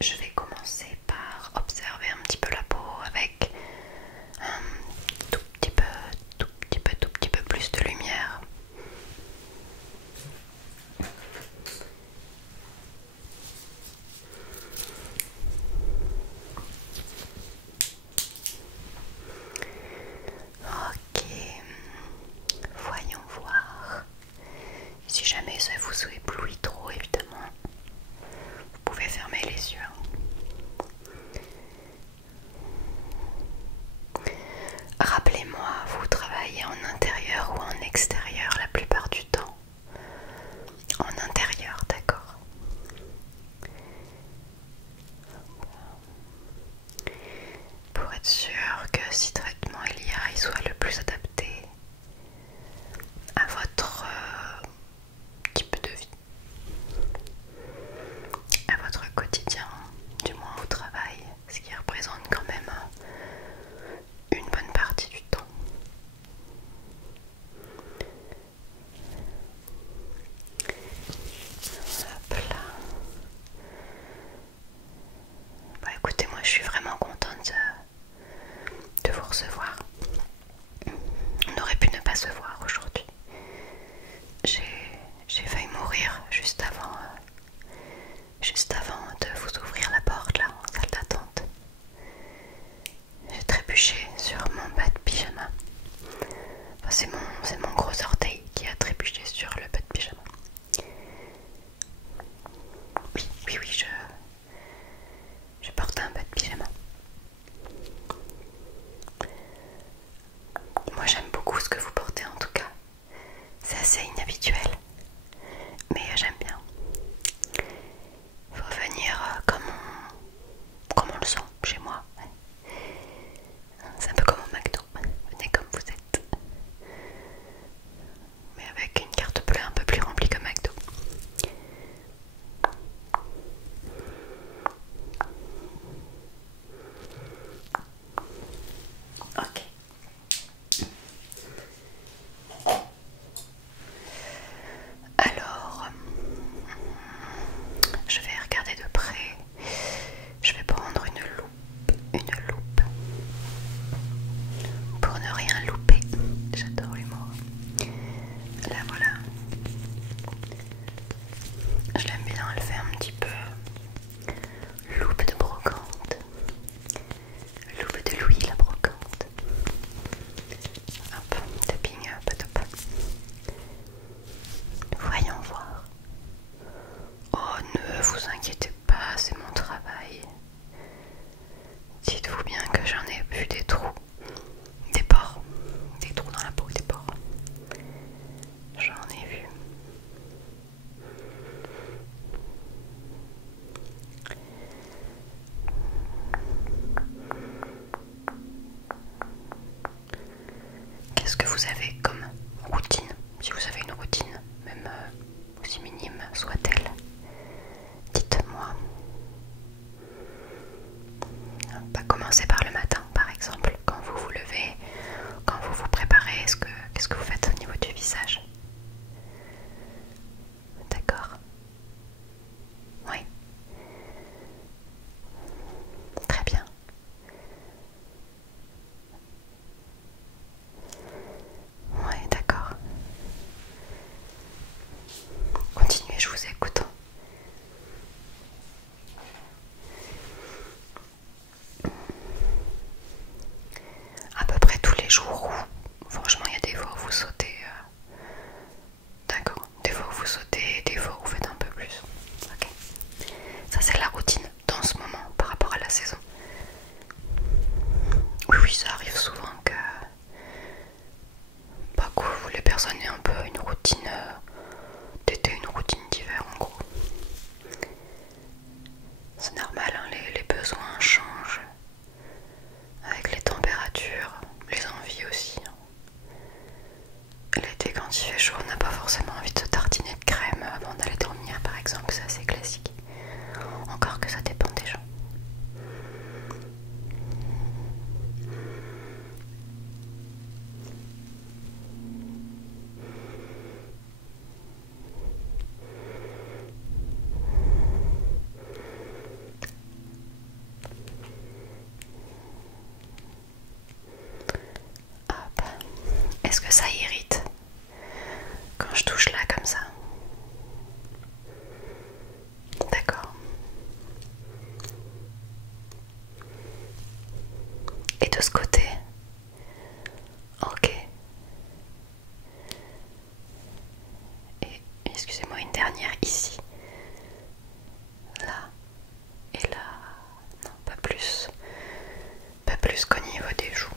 je vais commencer par observer un petit peu la peau avec un tout petit peu plus de lumière. Ok, voyons voir. Si jamais ça vous éblouit trop, évidemment, vous pouvez fermer les yeux. Rappelez-moi, vous travaillez en intérieur ou en extérieur la plupart du temps? En intérieur, d'accord. Pour être sûr que si traitement il y a, il soit le plus adapté à votre type de vie, à votre quotidien, du moins au travail, ce qui représente quand même une bonne partie du temps. Hop là. Bah écoutez, moi je suis vraiment contente de vous recevoir. On aurait pu ne pas se voir aujourd'hui. J'ai failli mourir juste avant de vous ouvrir la porte là en salle d'attente. J'ai trébuché sur mon bas de pyjama. Enfin, c'est mon gros orteil qui a trébuché sur le bas de pyjama. Oui, je porte un bas de pyjama. Moi j'aime beaucoup ce que vous portez en tout cas. C'est assez inhabituel, mais j'aime bien. Faut venir comme on le sent chez moi. C'est un peu comme au McDo. Venez comme vous êtes. Mais avec une carte bleue un peu plus remplie que McDo. Ok. Alors, je vais regarder de près. Je vais prendre une loupe pour ne rien louper. J'adore l'humour. Là voilà. Je l'aime bien, elle fait un petit peu loupe de brocante. Loupe de Louis la brocante. Hop, tapping, pas top. Voyons voir. Oh, ne vous inquiétez pas, c'est mon travail. Dites-vous bien que j'en ai vu des trous, des pores, des trous dans la peau, des pores. J'en ai vu. Qu'est-ce que vous avez comme routine? Si vous avez une routine, même aussi minime soit-elle, dites-moi. Pas commencer par le matin, par exemple, quand vous vous levez, quand vous vous préparez, qu'est-ce que vous faites au niveau du visage? D'accord? Oui. Très bien. Oui, d'accord. Continuez, je vous écoute. À peu près tous les jours ou franchement il y a des fois où vous sautez. D'accord. Des fois où vous sautez, des fois où vous faites un peu plus. Ok. Ça c'est la routine dans ce moment par rapport à la saison. Oui, ça arrive souvent que les personnes aient un peu une routine d'été, une routine d'hiver en gros. C'est normal, hein, les besoins changent avec les températures, les envies aussi. L'été quand il fait chaud, on n'a pas forcément envie de se tartiner de crème avant d'aller dormir par exemple, c'est assez classique. Encore est-ce que ça irrite quand je touche là comme ça? D'accord. Et de ce côté? Ok. Et excusez-moi, une dernière ici. Là. Et là. Non, pas plus. Pas plus qu'au niveau des joues.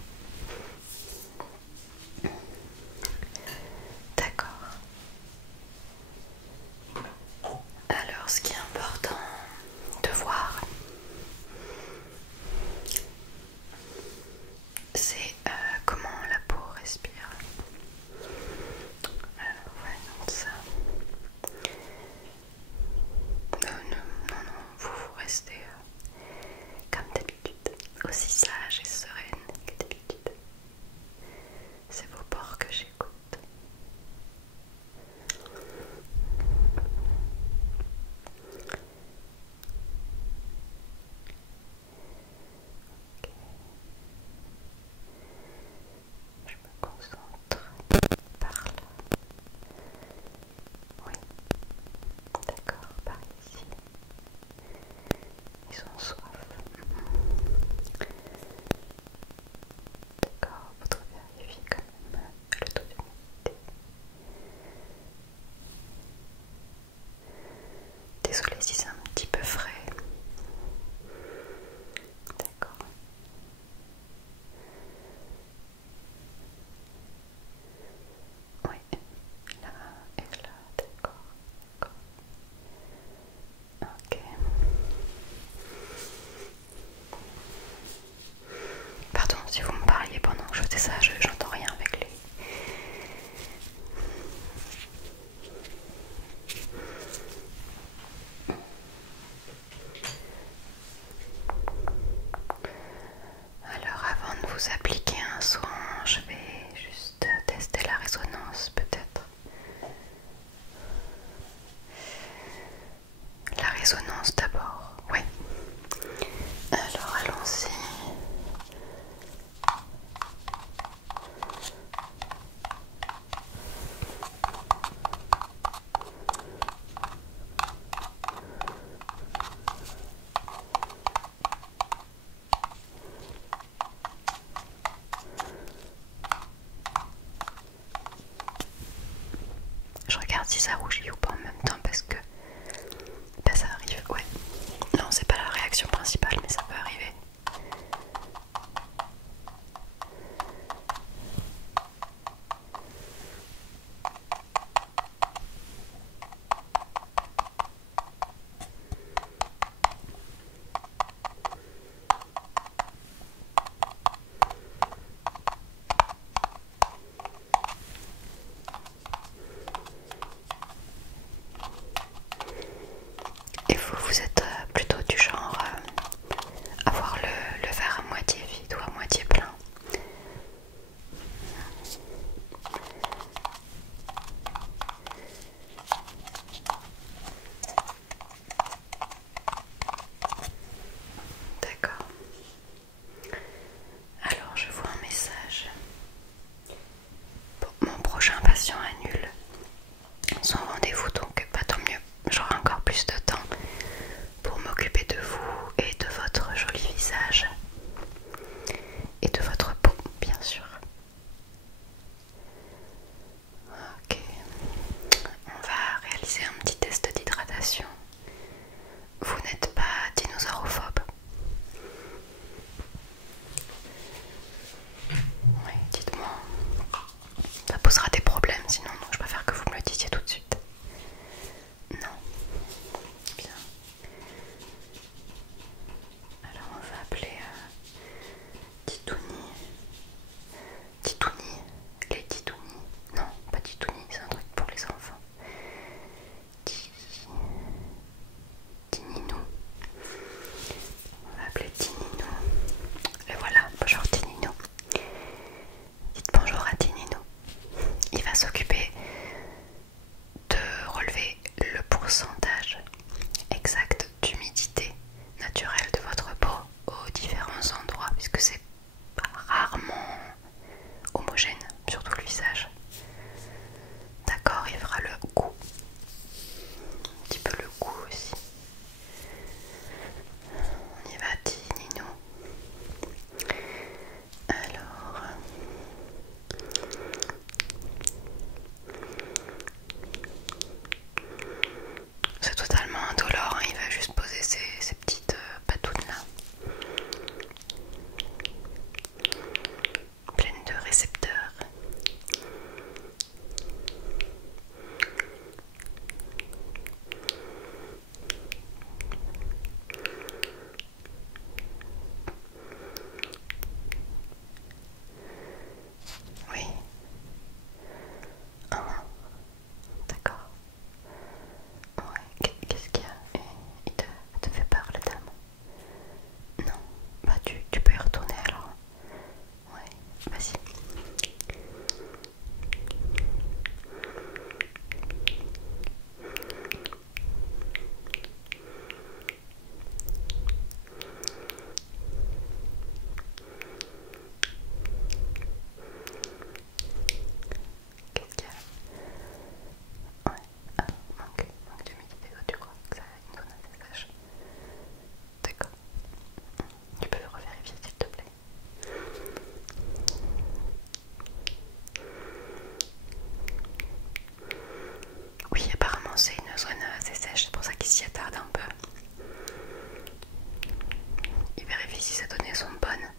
il vérifie si ses données sont bonnes.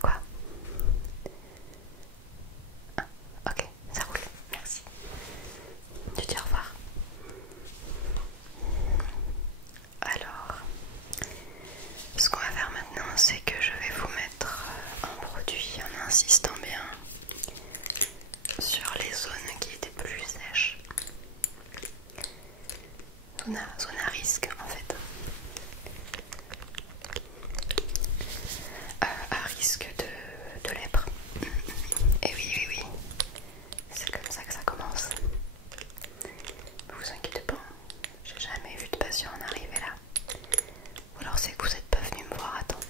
Quoi? Ah, ok, ça roule, merci. Tu dis au revoir. Alors, ce qu'on va faire maintenant, c'est que je vais vous mettre un produit en insistant bien sur les zones qui étaient plus sèches. Zone à risque en fait. À risque de lèpre. Et oui, oui, oui. C'est comme ça que ça commence. Ne vous inquiétez pas, j'ai jamais vu de patient en arriver là. Ou alors c'est que vous n'êtes pas venu me voir à temps.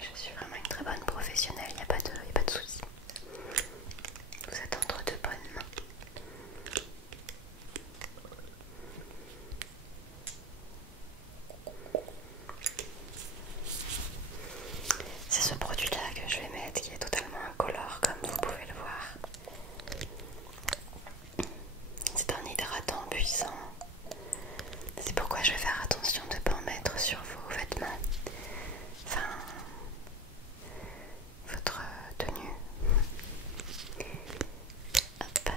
Je suis vraiment une très bonne professionnelle, il n'y a pas de souci. Vous êtes entre de bonnes mains. C'est ce produit-là que je vais mettre qui est totalement incolore comme vous pouvez le voir. C'est un hydratant puissant. C'est pourquoi je vais faire attention de ne pas en mettre sur vos vêtements. Enfin, votre tenue. Hop.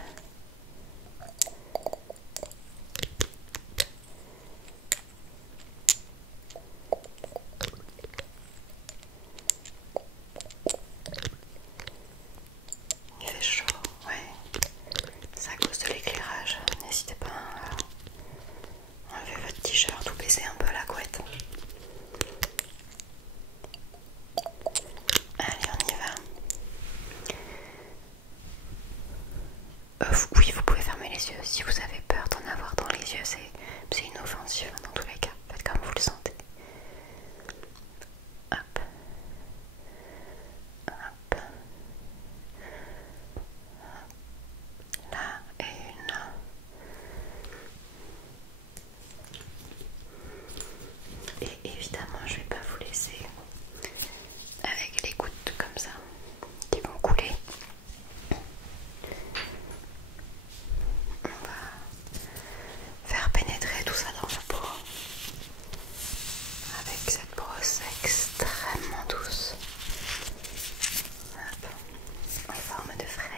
Il fait chaud, ouais. C'est à cause de l'éclairage. N'hésitez pas à enlever votre t-shirt ou baisser un peu la couette. Allez, on y va. Oui, vous pouvez fermer les yeux si vous avez peur d'en avoir dans les yeux. C'est inoffensif dans tous les cas. Faites comme vous le sentez. Hop. Hop. Là et une. Et évidemment, je vais pas vous laisser avec les gouttes comme ça qui vont couler. On va faire pénétrer tout ça dans la peau avec cette brosse extrêmement douce. Hop. En forme de fraise.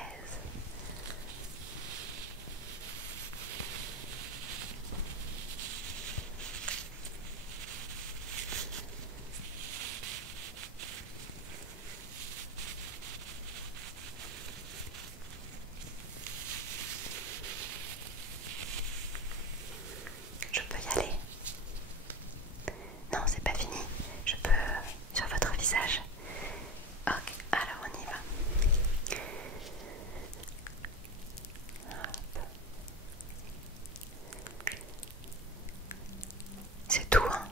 Je peux y aller? Non, c'est pas fini. Je peux sur votre visage. Ok, alors on y va. Hop. C'est tout, hein?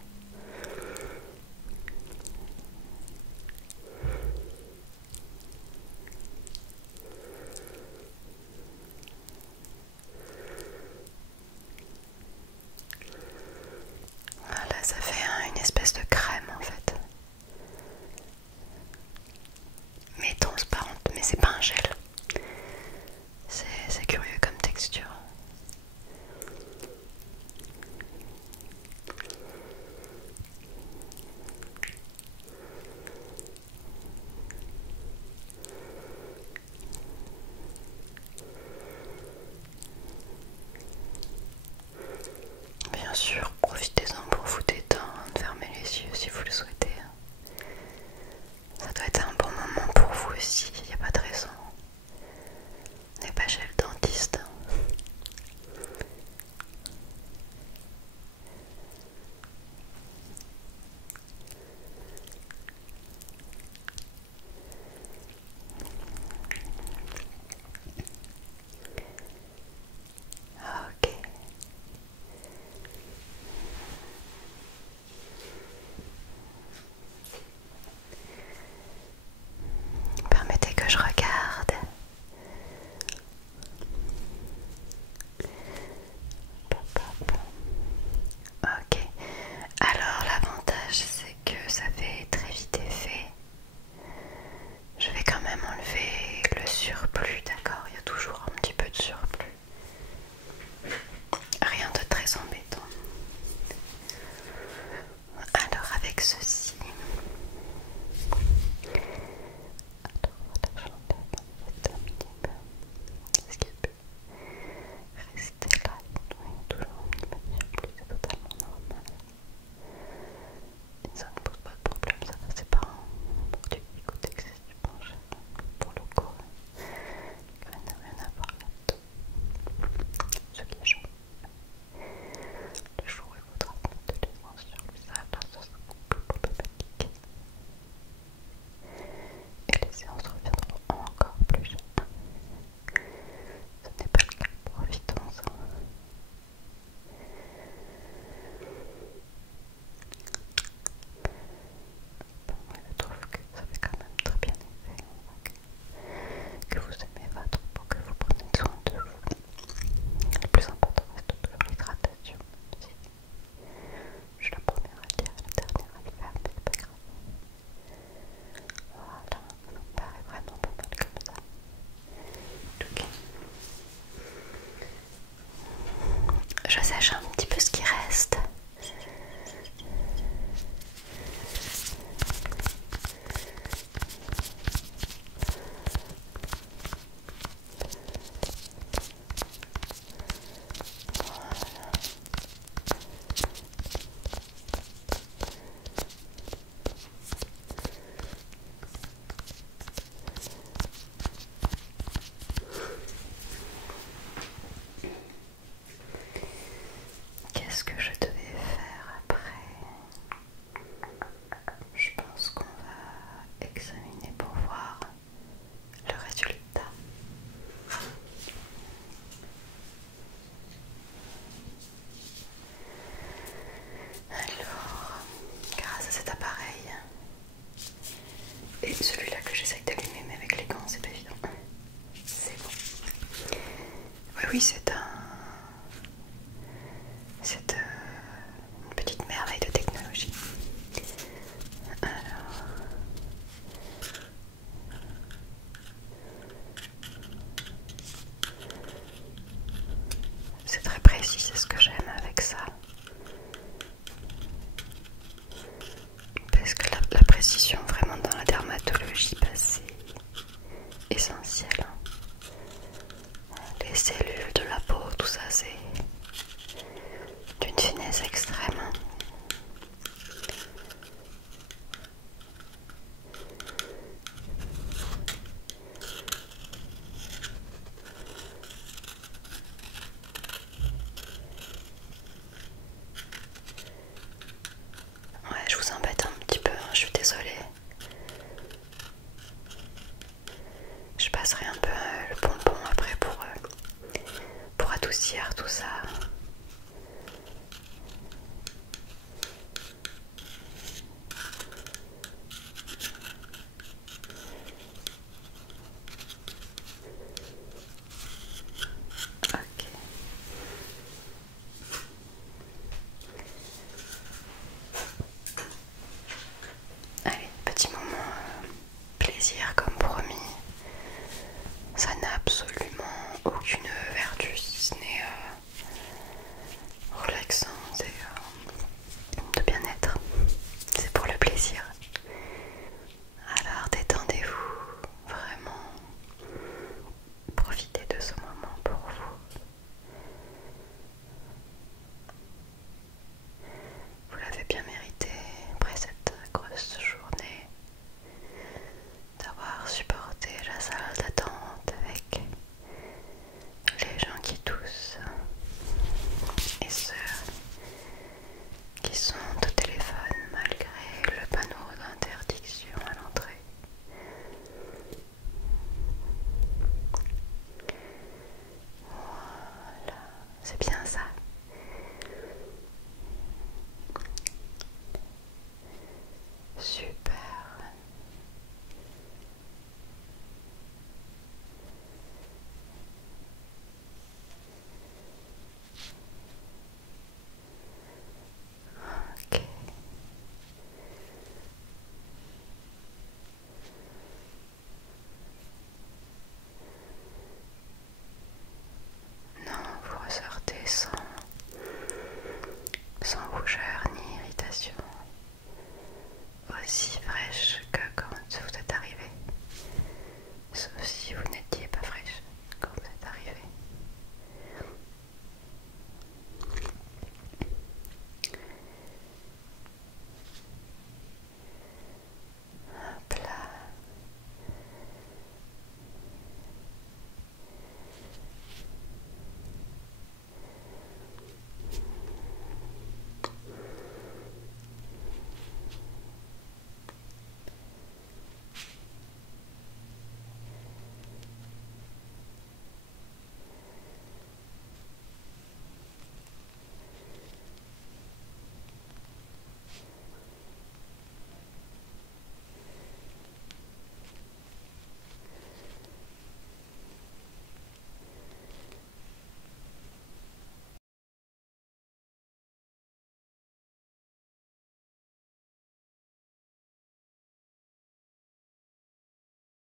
Voilà, ça fait une espèce de crème en fait. Mais transparente, mais c'est pas un gel. C'est curieux comme texture. Bien sûr, profitez-en pour vous détendre, fermez les yeux si vous le souhaitez. Ça doit être un bon moment pour vous aussi, il n'y a pas de raison. On n'est pas chez le dentiste. Ok. Permettez que je regarde. Ok. Alors l'avantage c'est que ça fait très vite effet. Je vais quand même enlever le surplus je sèche un petit peu ce qui reste. Qu'est-ce que je devais faire après? Je pense qu'on va examiner pour voir le résultat. Alors, grâce à cet appareil et celui-là que j'essaye d'allumer, mais avec les gants c'est pas évident. C'est bon. Oui, oui, c'est une petite merveille de technologie. Alors, c'est très précis, c'est ce que j'aime avec ça. Parce que la précision vraiment dans la dermatologie, bah, c'est essentiel. Les cellules de la peau, tout ça, c'est d'une finesse extrême. Ouais, je vous embête un petit peu, hein, je suis désolée. Je passerai un peu le bonbon après pour adoucir tout ça.